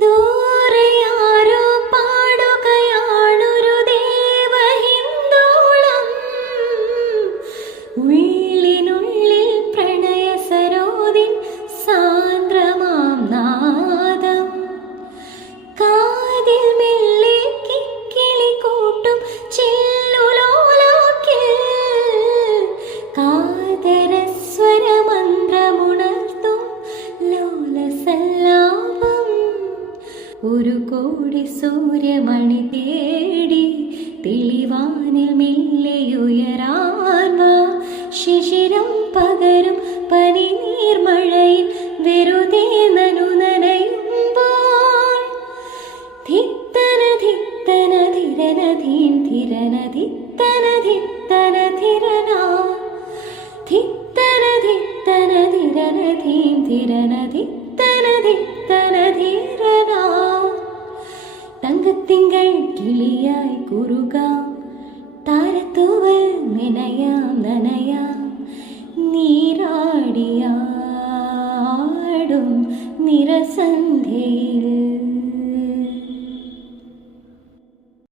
ദൂരെയാരോ പാടുകയാണൊരു ദേവഹിന്ദോളം. ഉള്ളിനുള്ളിൽ പ്രണയ സരോദിൻ സാന്ദ്രമാം നാദം. കാതിൽ മെല്ലെ കിക്കിളി കൂട്ടും ചില്ലുലോലാക്കിൽ കാതരസ്വരമന്ത്രമുണർത്തും ലോലസല്ലാപം. ഒരു കോടി സൂര്യമണി തേടി തെളിവാനിൽ മെല്ലെയുയരാൻ വാ. ശിശിരം പകരും പനിനീർമഴയിൽ വെറുതെ നനയുമ്പോൾ ധിത്തന ധിത്തന ധിരനധീം ധിരന ധിത്തന ധിത്തന ധിരന ധിത്തന ധിത്തന ധിരനധീം ധിരന ധിത്തന ധിത്തന ധിരന. തങ്കത്തിങ്കൾ കിളിയായി കുറുകാം, താരത്തൂവൽ നനയാം നനയാം. നീരാടിയാടും നിറസന്ധ്യയിൽ